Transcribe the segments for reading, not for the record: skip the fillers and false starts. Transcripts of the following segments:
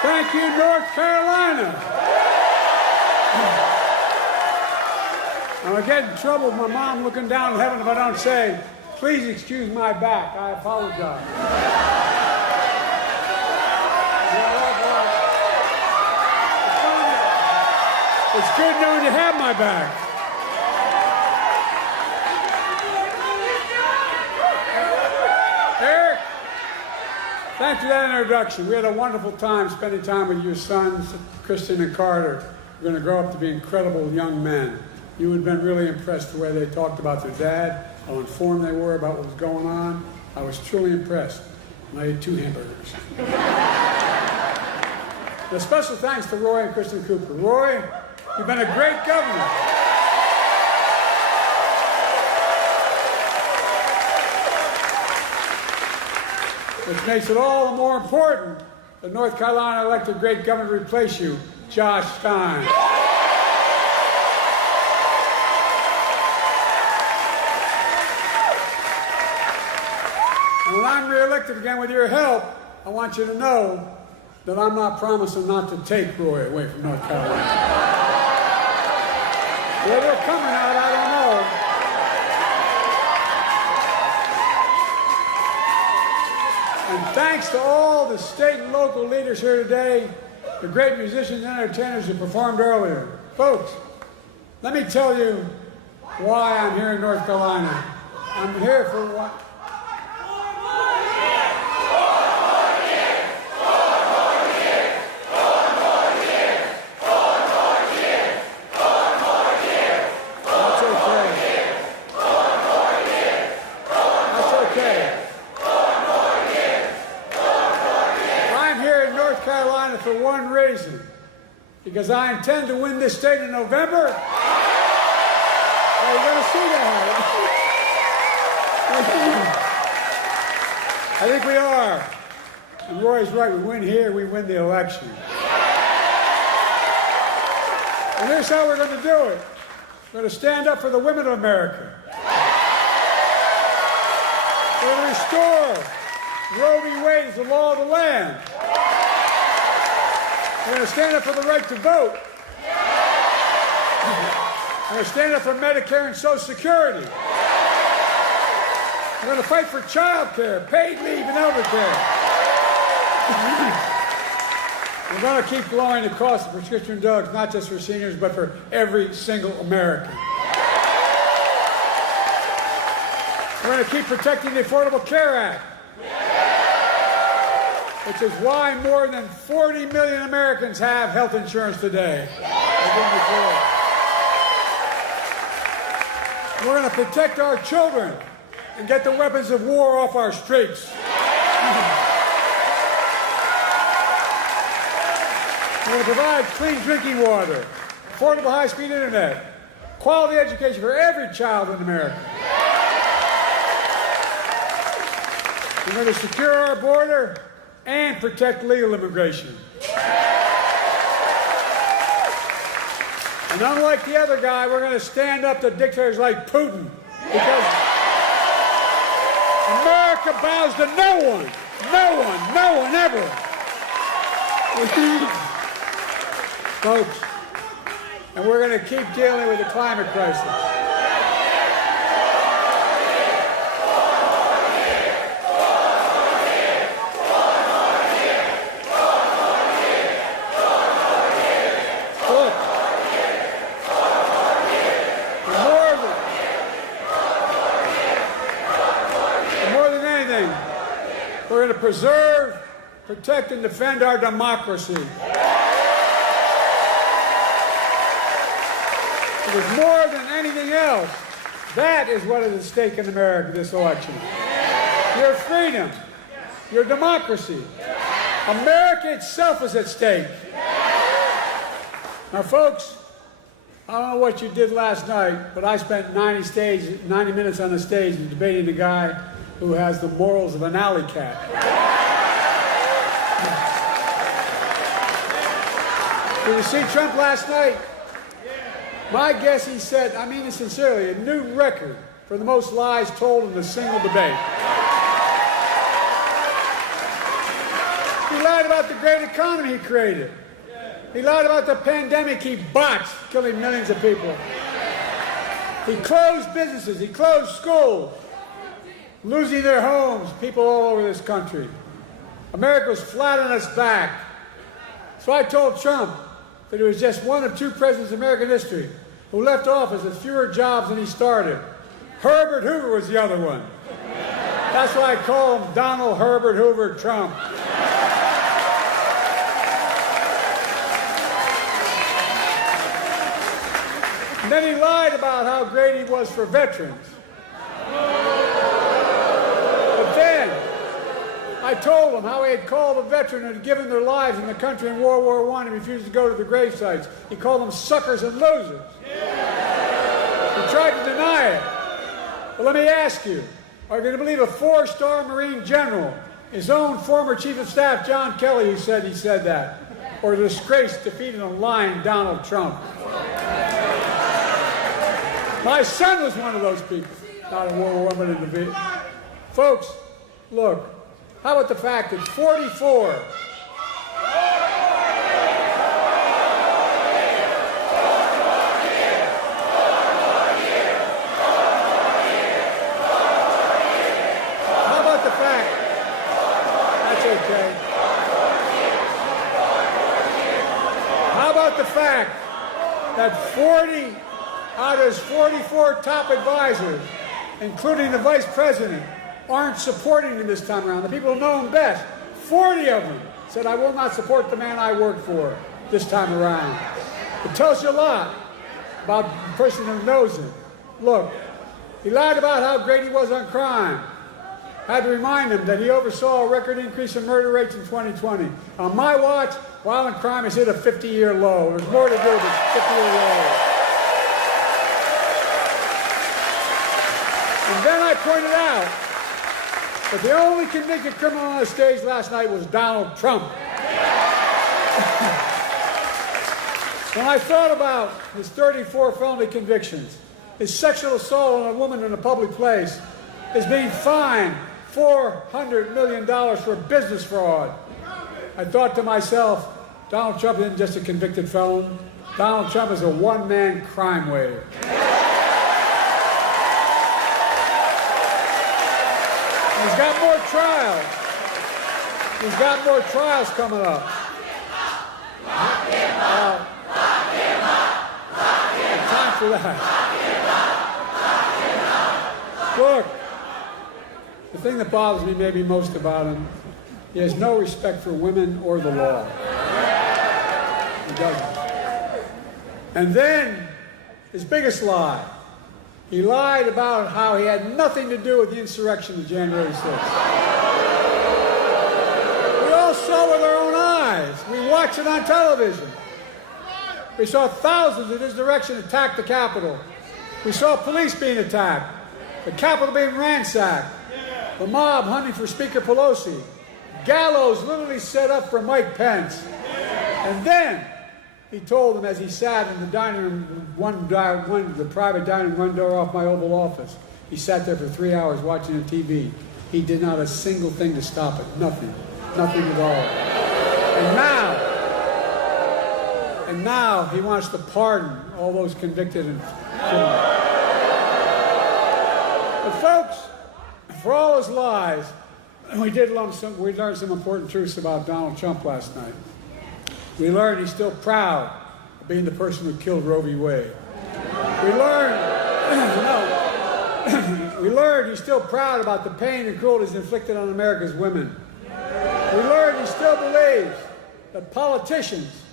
Thank you, North Carolina. I'm going to get in trouble with my mom looking down in heaven if I don't say, please excuse my back. I apologize. It's good knowing you have my back. Eric, thanks for that introduction. We had a wonderful time spending time with your sons, Kristen and Carter. We're going to grow up to be incredible young men. You would have been really impressed the way they talked about their dad, how informed they were about what was going on. I was truly impressed. And I ate 2 hamburgers. A special thanks to Roy and Kristen Cooper. Roy, you've been a great governor. Which makes it all the more important that North Carolina elected a great governor to replace you, Josh Stein. And when I'm reelected again with your help, I want you to know that I'm not promising not to take Roy away from North Carolina. Whether they're coming out, I don't know. And thanks to all the state and local leaders here today, the great musicians and entertainers who performed earlier. Folks, let me tell you why I'm here in North Carolina. I'm here for what? For one reason, because I intend to win this state in November. Are you going to see that? I think we are. And Roy's right, we win here, we win the election. And here's how we're going to do it. We're going to stand up for the women of America. We're going to restore Roe v. Wade as the law of the land. We're going to stand up for the right to vote. We're going to stand up for Medicare and Social Security. We're going to fight for child care, paid leave, and elder care. We're going to keep lowering the cost of prescription drugs, not just for seniors, but for every single American. We're going to keep protecting the Affordable Care Act, which is why more than 40 million Americans have health insurance today. We're going to protect our children and get the weapons of war off our streets. We're going to provide clean drinking water, affordable high-speed internet, quality education for every child in America. We're going to secure our border and protect legal immigration. And unlike the other guy, we're going to stand up to dictators like Putin, because America bows to no one ever. Folks, and we're going to keep dealing with the climate crisis. We're going to preserve, protect, and defend our democracy. Because more than anything else, that is what is at stake in America this election. Your freedom, your democracy. America itself is at stake. Now, folks, I don't know what you did last night, but I spent 90 minutes on the stage debating the guy who has the morals of an alley cat. Did you see Trump last night? My guess he set, I mean it sincerely, a new record for the most lies told in a single debate. He lied about the great economy he created. He lied about the pandemic he botched, killing millions of people. He closed businesses. He closed schools, losing their homes, people all over this country. America was flat on its back. So I told Trump that he was just one of two presidents in American history who left office with fewer jobs than he started. Herbert Hoover was the other one. That's why I call him Donald Herbert Hoover Trump. And then he lied about how great he was for veterans. But then I told him how he had called a veteran who had given their lives in the country in World War I and refused to go to the grave sites. He called them suckers and losers. He tried to deny it. But let me ask you, are you going to believe a 4-star Marine general, his own former Chief of Staff, John Kelly, who said he said that? Or the disgraced, defeated, and lying Donald Trump? My son was one of those people, not in World War I, but in the Vietnam. Folks, look, how about the fact that 44 How about the fact, that's okay. How about the fact that 40 out of his 44 top advisors, including the vice president, aren't supporting him this time around? The people who know him best, 40 of them said, I will not support the man I work for this time around. It tells you a lot about the person who knows him. Look, he lied about how great he was on crime. I had to remind him that he oversaw a record increase in murder rates in 2020. On my watch, violent crime has hit a 50-year low. There's more to do with this 50-year low. And then I pointed out that the only convicted criminal on the stage last night was Donald Trump. When I thought about his 34 felony convictions, his sexual assault on a woman in a public place, his being fined $400 million for business fraud, I thought to myself, Donald Trump isn't just a convicted felon. Donald Trump is a one-man crime wave. He's got more trials. He's got more trials coming up. Lock him up. Lock him up. Lock him up. Time for that. Lock him up. Look, the thing that bothers me maybe most about him, he has no respect for women or the law. He doesn't. And then, his biggest lie, he lied about how he had nothing to do with the insurrection of January 6th. We all saw with our own eyes. We watched it on television. We saw thousands in his direction attack the Capitol. We saw police being attacked, the Capitol being ransacked, the mob hunting for Speaker Pelosi, gallows literally set up for Mike Pence. And then he told them as he sat in the dining room, the private dining room, one door off my Oval Office. He sat there for 3 hours watching the TV. He did not a single thing to stop it. Nothing. Nothing at all. And now he wants to pardon all those convicted and criminals. But folks, for all his lies, we learned some important truths about Donald Trump last night. We learned he's still proud of being the person who killed Roe v. Wade. We learned he's still proud about the pain and cruelties inflicted on America's women. We learned he still believes that politicians,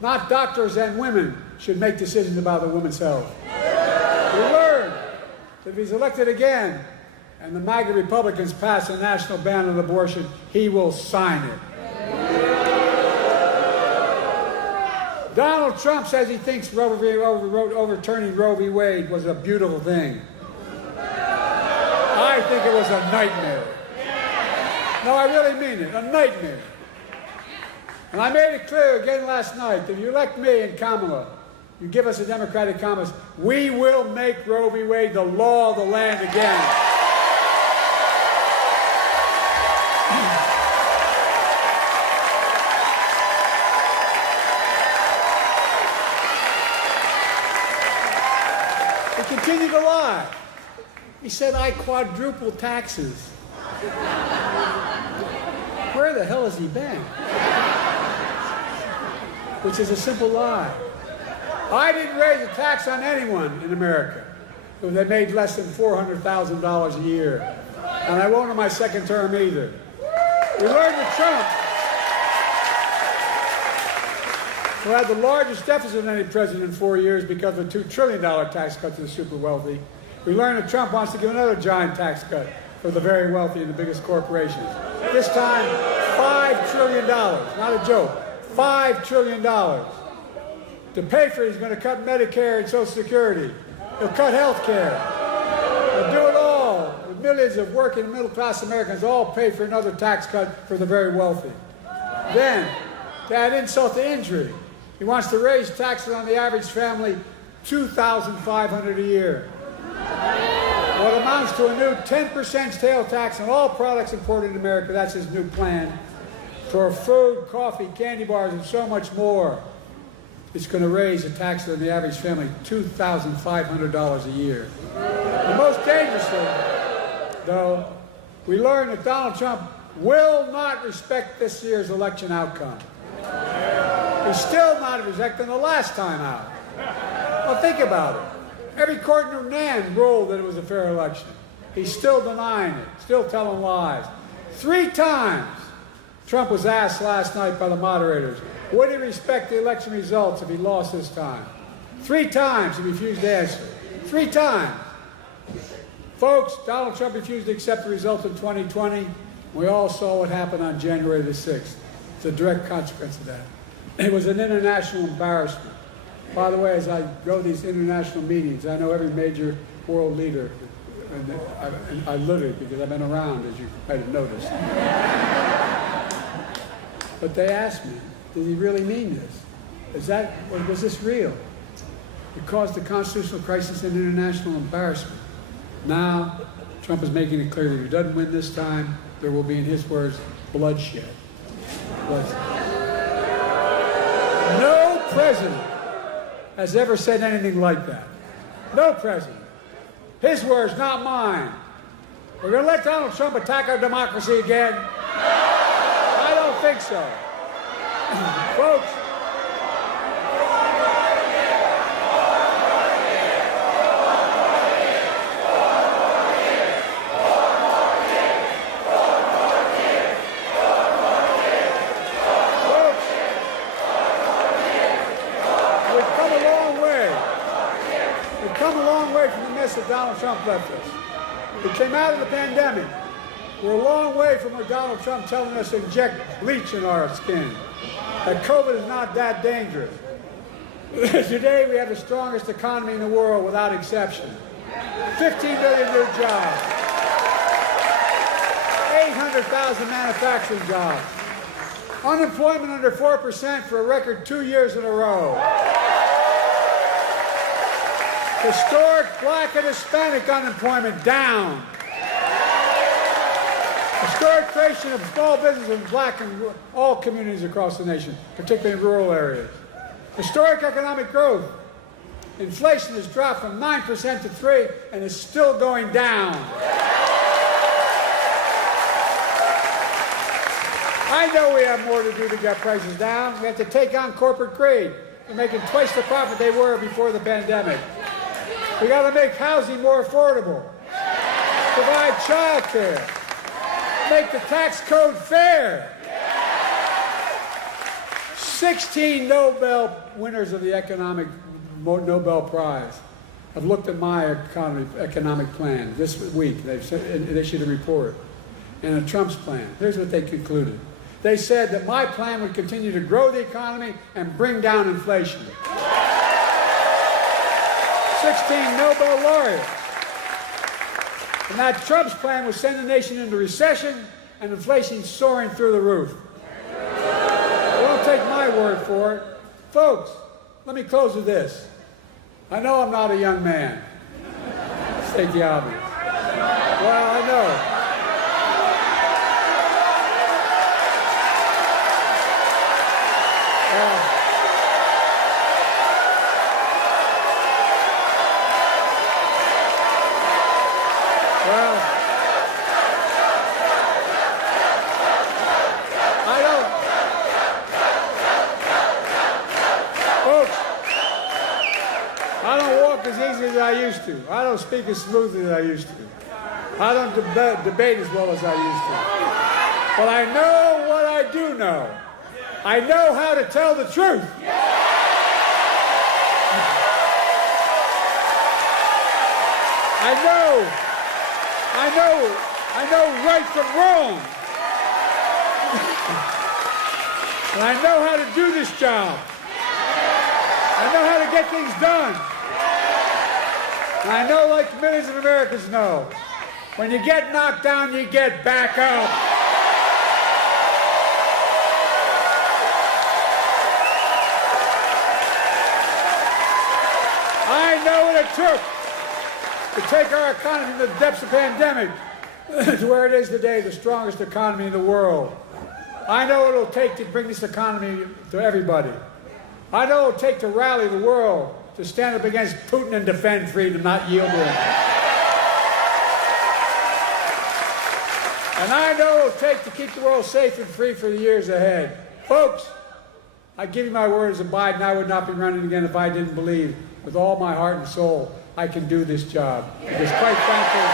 not doctors and women, should make decisions about the woman's health. We learned that if he's elected again and the MAGA Republicans pass a national ban on abortion, he will sign it. Donald Trump says he thinks overturning Roe v. Wade was a beautiful thing. I think it was a nightmare. No, I really mean it, a nightmare. And I made it clear again last night that if you elect me and Kamala, you give us a Democratic Congress, we will make Roe v. Wade the law of the land again. continued to lie. He said, I quadruple taxes. Where the hell has he been? Which is a simple lie. I didn't raise a tax on anyone in America if they made less than $400,000 a year. And I won't in my second term either. We learned that Trump, who had the largest deficit of any president in 4 years because of a $2 trillion tax cut to the super wealthy, we learned that Trump wants to give another giant tax cut for the very wealthy and the biggest corporations. This time, $5 trillion, not a joke, $5 trillion. To pay for it, he's going to cut Medicare and Social Security. He'll cut health care. He'll do it all with millions of working and middle-class Americans all pay for another tax cut for the very wealthy. Then, to add insult to injury, he wants to raise taxes on the average family $2,500 a year. What amounts to a new 10% sales tax on all products imported in America. That's his new plan for food, coffee, candy bars, and so much more. It's going to raise the tax on the average family $2,500 a year. The most dangerous thing, though, we learned that Donald Trump will not respect this year's election outcome. He's still not respecting the last time out. Well, think about it. Every court in Iran ruled that it was a fair election. He's still denying it, still telling lies. 3 times Trump was asked last night by the moderators, would he respect the election results if he lost this time? 3 times he refused to answer. 3 times. Folks, Donald Trump refused to accept the results of 2020. We all saw what happened on January the 6th. It's a direct consequence of that. It was an international embarrassment. By the way, as I go to these international meetings, I know every major world leader, and I literally, because I've been around, as you might have noticed. But they asked me, did he really mean this? Was this real? It caused a constitutional crisis and international embarrassment. Now, Trump is making it clear that if he doesn't win this time, there will be, in his words, bloodshed. No president has ever said anything like that. No president. His words, not mine. We're going to let Donald Trump attack our democracy again? I don't think so. Folks, that Donald Trump left us. We came out of the pandemic. We're a long way from where Donald Trump telling us to inject bleach in our skin. That COVID is not that dangerous. Today we have the strongest economy in the world without exception. 15 million new jobs. 800,000 manufacturing jobs. Unemployment under 4% for a record 2 years in a row. Historic Black and Hispanic unemployment down. Historic creation of small businesses in Black and all communities across the nation, particularly in rural areas. Historic economic growth. Inflation has dropped from 9% to 3% and is still going down. I know we have more to do to get prices down. We have to take on corporate greed. They're making twice the profit they were before the pandemic. We got to make housing more affordable, provide child care, make the tax code fair. 16 Nobel winners of the Nobel Prize have looked at my economic plan this week. They've issued a report and a Trump's plan. Here's what they concluded. They said that my plan would continue to grow the economy and bring down inflation. 16 Nobel laureates. And that Trump's plan would send the nation into recession and inflation soaring through the roof. Don't take my word for it. Folks, let me close with this. I know I'm not a young man. State the obvious. Well, I know. I used to. I don't speak as smoothly as I used to. I don't debate as well as I used to. But I know what I do know. I know how to tell the truth. I know right from wrong. And I know how to do this job. I know how to get things done. And I know, like millions of Americans know, when you get knocked down, you get back up. I know what it took to take our economy from the depths of the pandemic to where it is today, the strongest economy in the world. I know what it'll take to bring this economy to everybody. I know what it'll take to rally the world to stand up against Putin and defend freedom, not yield to him. And I know what it'll take to keep the world safe and free for the years ahead. Folks, I give you my word as a Biden, I would not be running again if I didn't believe with all my heart and soul I can do this job. Because quite frankly,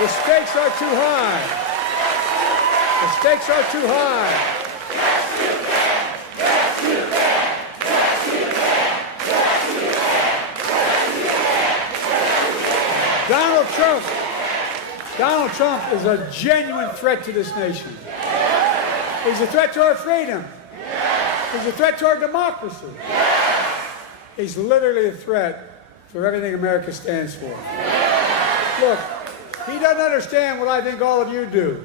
the stakes are too high. The stakes are too high. Donald Trump is a genuine threat to this nation. He's a threat to our freedom. He's a threat to our democracy. He's literally a threat for everything America stands for. Look, he doesn't understand what I think all of you do.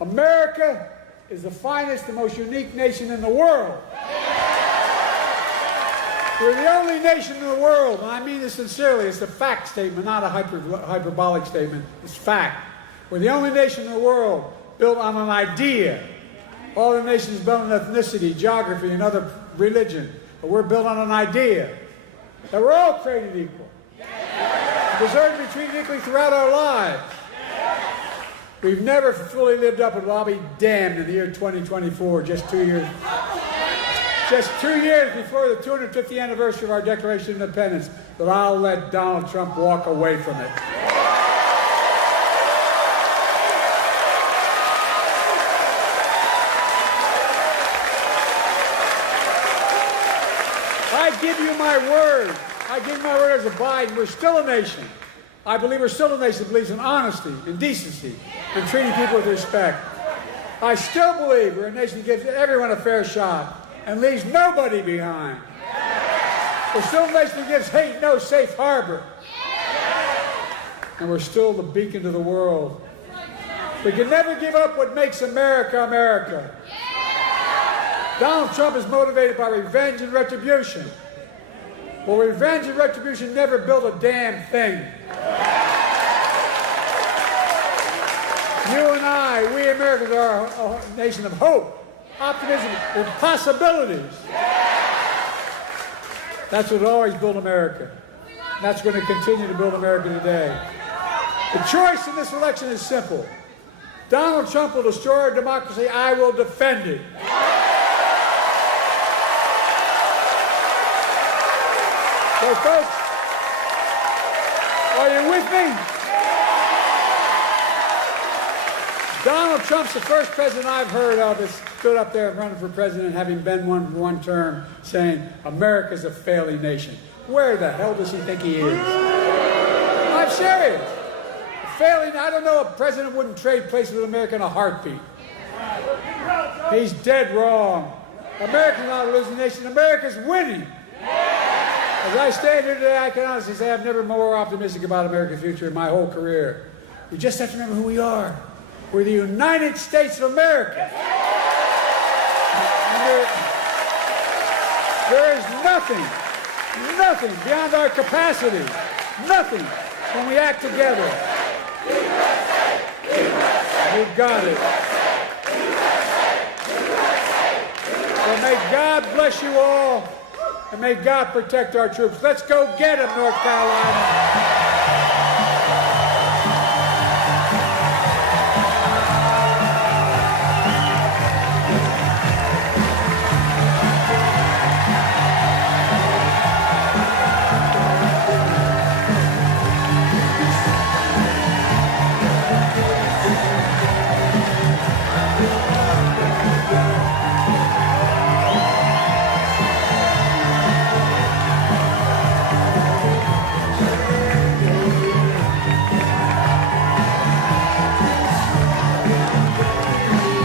America is the finest, the most unique nation in the world. We're the only nation in the world, and I mean this sincerely, it's a fact statement, not a hyperbolic statement, it's fact. We're the only nation in the world built on an idea. All the nations built on ethnicity, geography, and other religion, but we're built on an idea that we're all created equal. Deserve to be treated equally throughout our lives. We've never fully lived up, and I'll be damned in the year 2024, just 2 years before the 250th anniversary of our Declaration of Independence, that I'll let Donald Trump walk away from it. I give you my word. I give you my word as a Biden. We're still a nation. I believe we're still a nation that believes in honesty and decency and treating people with respect. I still believe we're a nation that gives everyone a fair shot and leaves nobody behind. We're still a nation that gives hate no safe harbor. And we're still the beacon to the world. We can never give up what makes America, America. Donald Trump is motivated by revenge and retribution. Well, revenge and retribution never built a damn thing. You and I, we Americans are a nation of hope, optimism, and possibilities. That's what always built America. And that's going to continue to build America today. The choice in this election is simple. Donald Trump will destroy our democracy. I will defend it. So, folks, are you with me? Donald Trump's the first president I've heard of that stood up there running for president, having been one term, saying, America's a failing nation. Where the hell does he think he is? I'm serious. Failing, I don't know, a president wouldn't trade places with America in a heartbeat. He's dead wrong. America's not a losing nation. America's winning. As I stand here today, I can honestly say I've never been more optimistic about America's future in my whole career. We just have to remember who we are. We're the United States of America. And there is nothing beyond our capacity, nothing when we act together. We've got it. So may God bless you all. And may God protect our troops. Let's go get them, North Carolina.